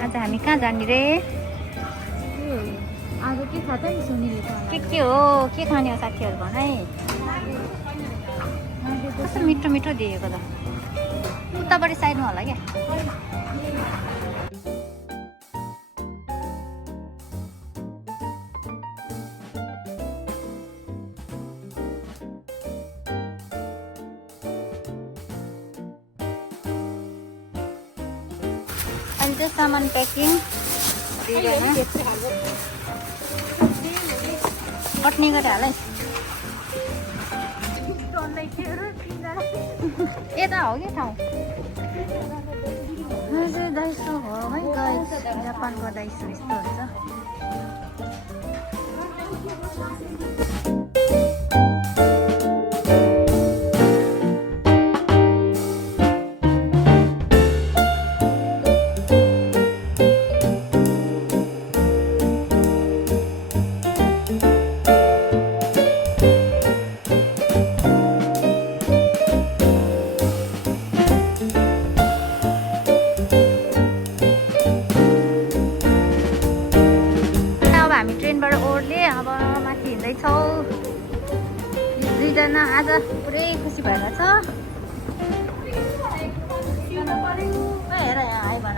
आज हामी कहाँ जाने रे? आज के खाता नि सुनिले के हो? के खाने हो साथीहरू भन है? कस्तो मिठो मिठो दिएको त। उतापट्टि साइडमा होला क्या। अहिले चाहिँ सामान प्याकिङ कट्नी गरे हाल है। यता हो कि ठाउँ? हजुर दाइसो हो है गाइस, जापानको दाइसो यस्तो हुन्छ। हामी ट्रेनबाट ओर्ले अब माथि हिँड्दैछौँ। दुईजना आज पुरै खुसी भएर छ। हेर यहाँ आयो भन।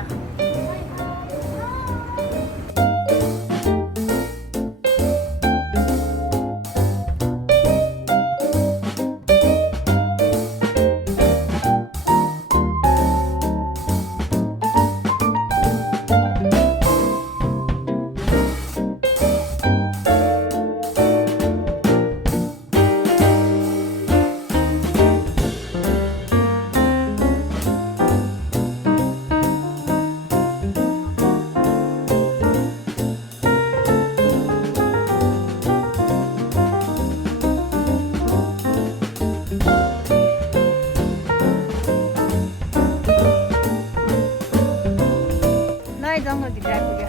जङ्गलभित्र आइपुग्यो।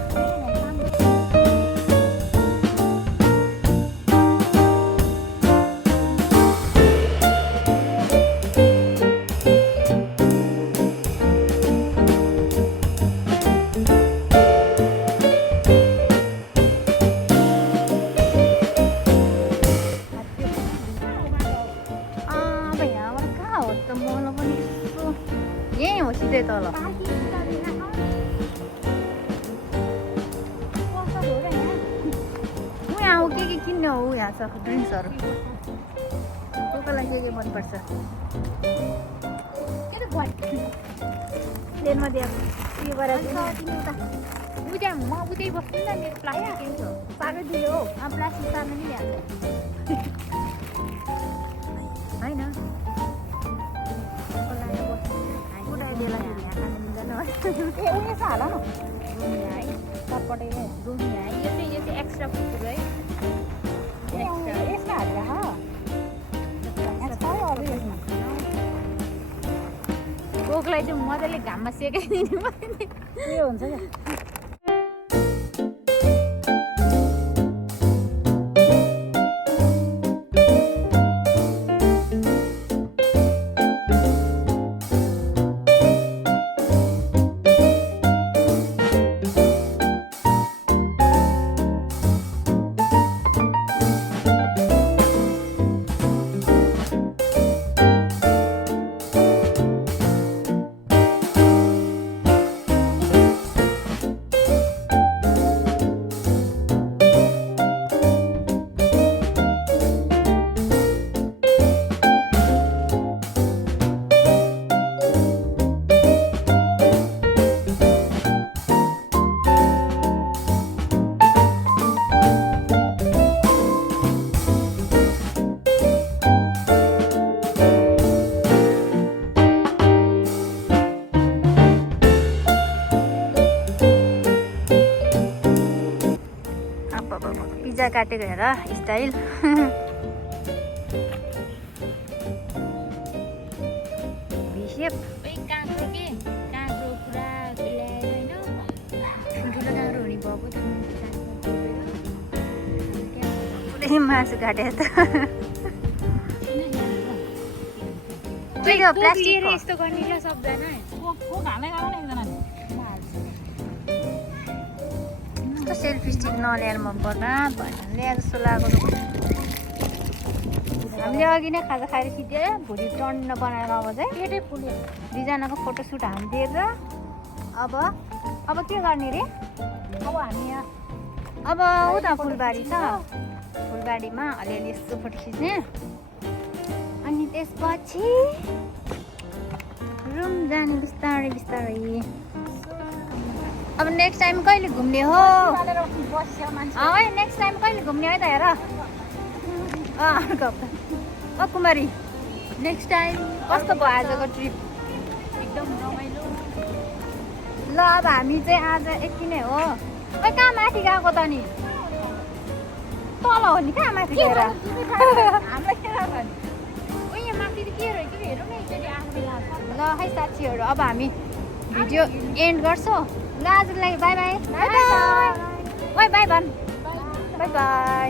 अब यहाँबाट कहाँ हो त? मलाई पनि यहीँ हो सिधै तल। के किन्ने हो? यहाँ छ ड्रिङ्क्सहरू। कसलाई के मनपर्छ? प्लेनमा दिएको उता म उतै बस्छु नि त। मेरो प्लास्टिक केही छ साह्रै दियो हो। प्लास्टिक सार्नु नि ल्याएको होइन। उयो छ होला न है सबपट्टि रुम यहाँ। यो चाहिँ एक्स्ट्रा फुड है। यसमा हालेर कोकलाई चाहिँ मजाले घाममा सेकाइदिनु पर्ने। के हुन्छ क्या? पिज्जा काटेको हेर स्टाइल। भिसेप काँक्रो के काँक्रो पुरा ल्याएर होइन ठुल्ठुलो काँक्रो हुने भएको पुरै मासु काटेको त। प्लास्टिक यस्तो गर्ने ल सबजना। सेल्फी स्टिक नल्याएर म ल्याए जस्तो लागेको हामीले अघि नै खाजा खाएर खिचेर भुँडी टन्न बनाएर अब चाहिँ पेटै फुल्यो 2 जनाको फोटोसुट हालिदिएर अब के गर्ने रे अब हामी यहाँ अब उता फुलबारी छ फुलबारीमा अलिअलि यस्तो फोटो खिच्ने अनि त्यसपछि रुम जाने बिस्तारै बिस्तारै अब नेक्स्ट टाइम कहिले घुम्ने हो नेक्स्ट टाइम कहिले घुम्ने है त हेर अर्को हप्ता कुमारी नेक्स्ट टाइम कस्तो भयो आजको ट्रिप एकदम रमाइलो ल अब हामी चाहिँ आज यति नै हो कहाँ माथि गएको त नि तल हो नि कहाँ माथि गएर हामीलाई के लाग्यो माथि त के रहेछ हेरौँ न एकचोटि आफूले ल है साथीहरू अब हामी भिडियो एन्ड गर्छौँ ल आजको लागि by by by by by भन् बाई बाई